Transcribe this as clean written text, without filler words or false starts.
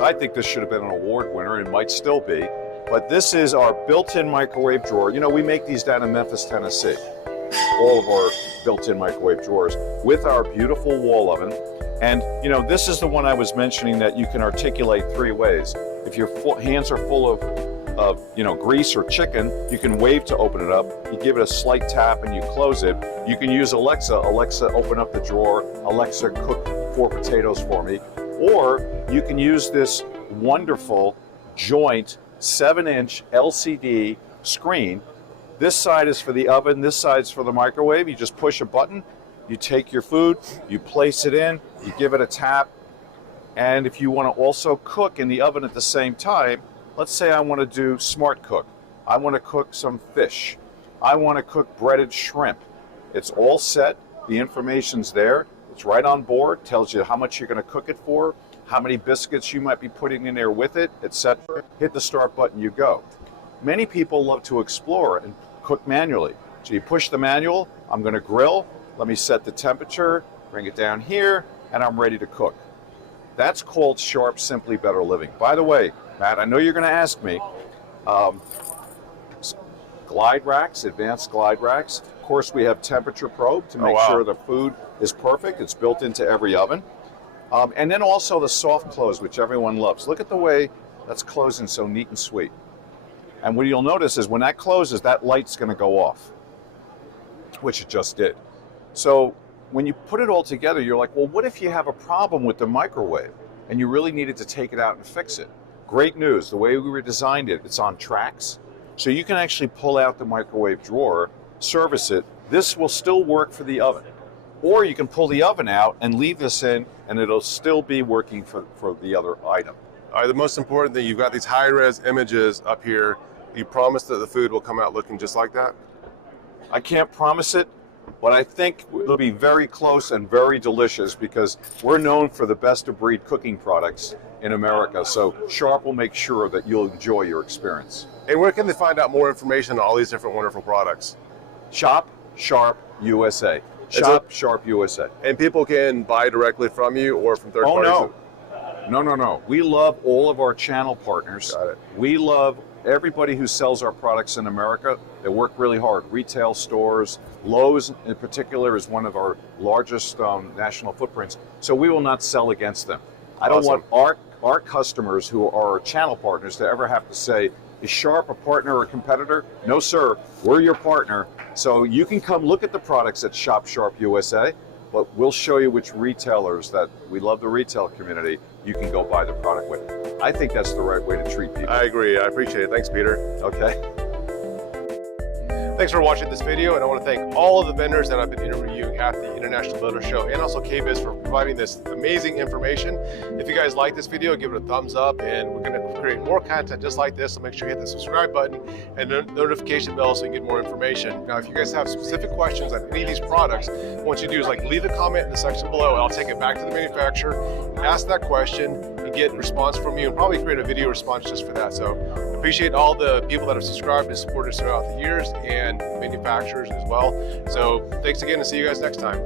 I think this should have been an award winner and might still be, but this is our built-in microwave drawer. You know, we make these down in Memphis, Tennessee, all of our built-in microwave drawers with our beautiful wall oven. And you know, this is the one I was mentioning that you can articulate 3 ways. If your hands are full of you know, grease or chicken, you can wave to open it up. You give it a slight tap and you close it. You can use Alexa. Alexa, open up the drawer. Alexa, cook 4 potatoes for me. Or you can use this wonderful joint 7-inch LCD screen. This side is for the oven, this side's for the microwave. You just push a button, you take your food, you place it in, you give it a tap, and if you want to also cook in the oven at the same time, let's say I want to do smart cook. I want to cook some fish. I want to cook breaded shrimp. It's all set, the information's there. It's right on board, tells you how much you're going to cook it for, how many biscuits you might be putting in there with it, etc. Hit the start button, you go. Many people love to explore and cook manually. So you push the manual, I'm going to grill, let me set the temperature, bring it down here, and I'm ready to cook. That's called Sharp Simply Better Living. By the way, Matt, I know you're going to ask me, glide racks, advanced glide racks. Of course, we have temperature probe to make sure the food is perfect. It's built into every oven. And then also the soft close, which everyone loves. Look at the way that's closing so neat and sweet. And what you'll notice is when that closes, that light's going to go off, which it just did. So when you put it all together, you're like, well, what if you have a problem with the microwave and you really needed to take it out and fix it? Great news. The way we redesigned it, it's on tracks. So you can actually pull out the microwave drawer, service it. This will still work for the oven. Or you can pull the oven out and leave this in, and it'll still be working for the other item. All right, the most important thing, you've got these high-res images up here. You promise that the food will come out looking just like that? I can't promise it, but I think it'll be very close and very delicious because we're known for the best of breed cooking products in America. So Sharp will make sure that you'll enjoy your experience. And where can they find out more information on all these different wonderful products? Shop Sharp USA. Shop Sharp USA. And people can buy directly from you or from third parties? No. We love all of our channel partners. Got it. We love everybody who sells our products in America. They work really hard. Retail stores, Lowe's in particular is one of our largest national footprints. So we will not sell against them. I don't want our customers who are our channel partners to ever have to say, is Sharp a partner or a competitor? No, sir. We're your partner. So you can come look at the products at Shop Sharp USA, but we'll show you which retailers that we love the retail community you can go buy the product with. I think that's the right way to treat people. I agree. I appreciate it. Thanks, Peter. Okay. Thanks for watching this video, and I want to thank all of the vendors that I've been interviewing at the International Builder Show and also KBIS for providing this amazing information. If you guys like this video, give it a thumbs up, and we're going to create more content just like this, so make sure you hit the subscribe button and the notification bell so you can get more information. Now, if you guys have specific questions on any of these products, what you do is leave a comment in the section below, and I'll take it back to the manufacturer, ask that question, and get a response from you, and probably create a video response just for that. So appreciate all the people that have subscribed and supported us throughout the years, and manufacturers as well. So thanks again, and see you guys next time.